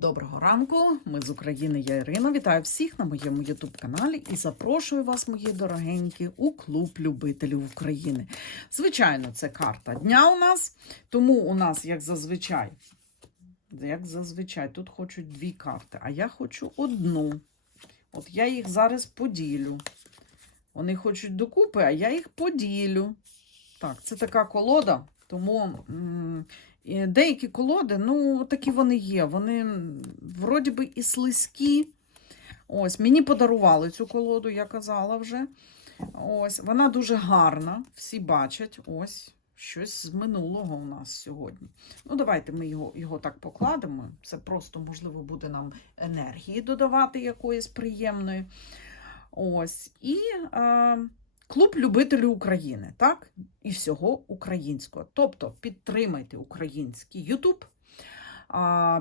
Доброго ранку, ми з України, я Ірина. Вітаю всіх на моєму ютуб-каналі і запрошую вас, мої дорогенькі, у клуб любителів України. Звичайно, це карта дня у нас, тому у нас, як зазвичай, як зазвичай, тут хочуть дві карти, а я хочу одну. От я їх зараз поділю. Вони хочуть докупи, а я їх поділю. Так, це така колода, тому. Деякі колоди, ну, такі вони є. Вони вроді би і слизькі. Ось, мені подарували цю колоду, я казала вже. Ось, вона дуже гарна. Всі бачать. Ось, щось з минулого у нас сьогодні. Ну, давайте ми його, його так покладемо. Це просто, можливо, буде нам енергії додавати якоїсь приємної. Ось. І е, клуб любителів України, так? І всього українського. Тобто підтримайте український Ютуб,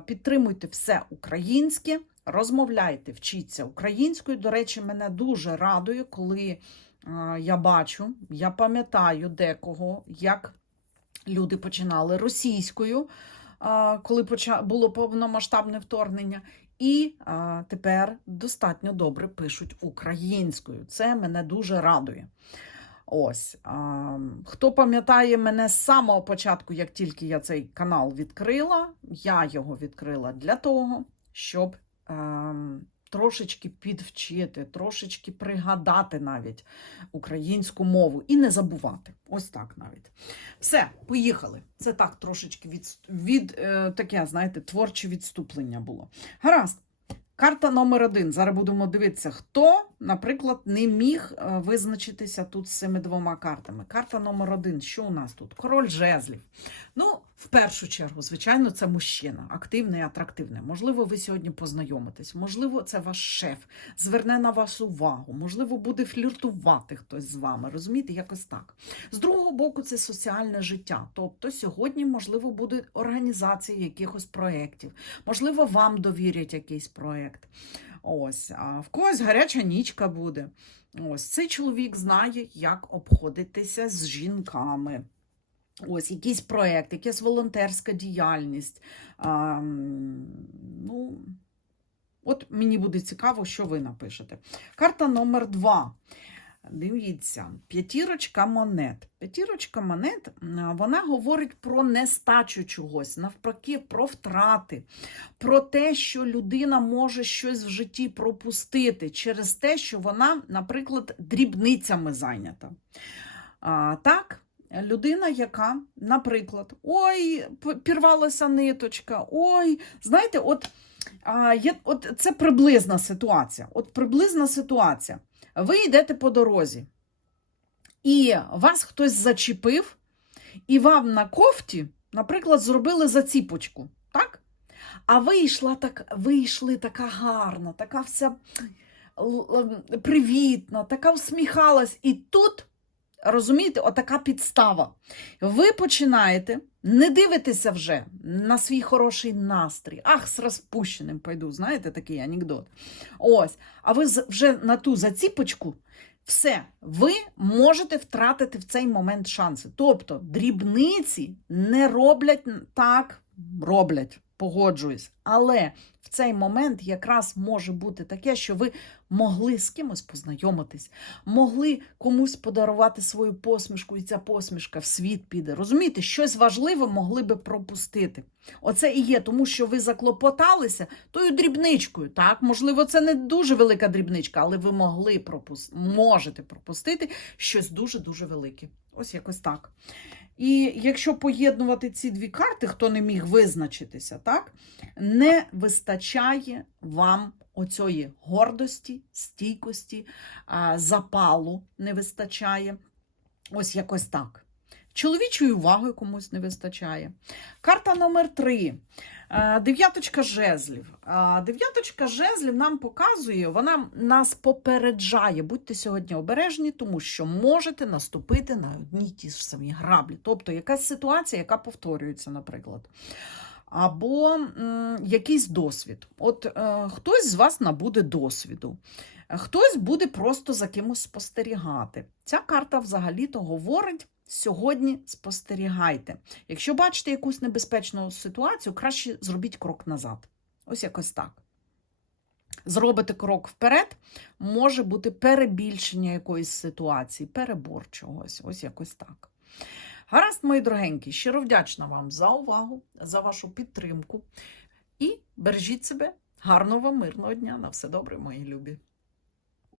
підтримуйте все українське, розмовляйте, вчіться українською. До речі, мене дуже радує, коли я бачу, я пам'ятаю декого, як люди починали російською, коли було повномасштабне вторгнення. І а, тепер достатньо добре пишуть українською. Це мене дуже радує. Ось. А, хто пам'ятає мене з самого початку, як тільки я цей канал відкрила, я його відкрила для того, щоб ем, трошечки підвчити, трошечки пригадати навіть українську мову і не забувати. Ось так навіть. Все, поїхали. Це так трошечки від, від е, таке, знаєте, творче відступлення було. Гаразд. Карта номер один. Зараз будемо дивитися, хто, наприклад, не міг е, визначитися тут з цими двома картами. Карта номер один. Що у нас тут? Король жезлів. Ну, в першу чергу, звичайно, це мужчина, активний, атрактивний. Можливо, ви сьогодні познайомитесь, можливо, це ваш шеф зверне на вас увагу, можливо, буде фліртувати хтось з вами. Розумієте, якось так. З другого боку, це соціальне життя. Тобто сьогодні, можливо, буде організація якихось проєктів, можливо, вам довірять якийсь проєкт. Ось, а в когось гаряча нічка буде. Ось цей чоловік знає, як обходитися з жінками. Ось якийсь проєкт, якась волонтерська діяльність. А, ну, от мені буде цікаво, що ви напишете. Карта номер два. Дивіться, п'ятірочка монет. П'ятірочка монет вона говорить про нестачу чогось, навпаки, про втрати, про те, що людина може щось в житті пропустити через те, що вона, наприклад, дрібницями зайнята. А, так, людина, яка, наприклад, ой, пірвалася ниточка, ой, знаєте, от, а, є, от це приблизна ситуація. От приблизна ситуація. Ви йдете по дорозі, і вас хтось зачепив, і вам на кофті, наприклад, зробили заціпочку, так? А ви йшла так, ви йшли така гарна, така вся привітна, така всміхалась. І тут, розумієте, отака підстава. Ви починаєте не дивитеся вже на свій хороший настрій. Ах, з розпущеним пойду, знаєте, такий анекдот. Ось. А ви вже на ту заціпочку. Все, ви можете втратити в цей момент шанси. Тобто дрібниці не роблять так, роблять, погоджуюсь. Але в цей момент якраз може бути таке, що ви могли з кимось познайомитись, могли комусь подарувати свою посмішку, і ця посмішка в світ піде. Розумієте, щось важливе могли би пропустити. Оце і є, тому що ви заклопоталися тою дрібничкою. Так, можливо, це не дуже велика дрібничка, але ви могли пропус... можете пропустити щось дуже-дуже велике. Ось якось так. І якщо поєднувати ці дві карти, хто не міг визначитися, так, не вистачає вам оцієї гордості, стійкості, запалу не вистачає. Ось якось так. Чоловічої уваги комусь не вистачає. Карта номер три. Е, Дев'яточка жезлів. Дев'яточка жезлів нам показує, вона нас попереджає. Будьте сьогодні обережні, тому що можете наступити на одні ті ж самі граблі. Тобто якась ситуація, яка повторюється, наприклад. Або м, якийсь досвід. От е, хтось з вас набуде досвіду, хтось буде просто за кимось спостерігати. Ця карта взагалі-то говорить. Сьогодні спостерігайте. Якщо бачите якусь небезпечну ситуацію, краще зробіть крок назад. Ось якось так. Зробите крок вперед, може бути перебільшення якоїсь ситуації, перебор чогось. Ось якось так. Гаразд, мої дорогенькі, щиро вдячна вам за увагу, за вашу підтримку. І бережіть себе. Гарного мирного дня. На все добре, мої любі.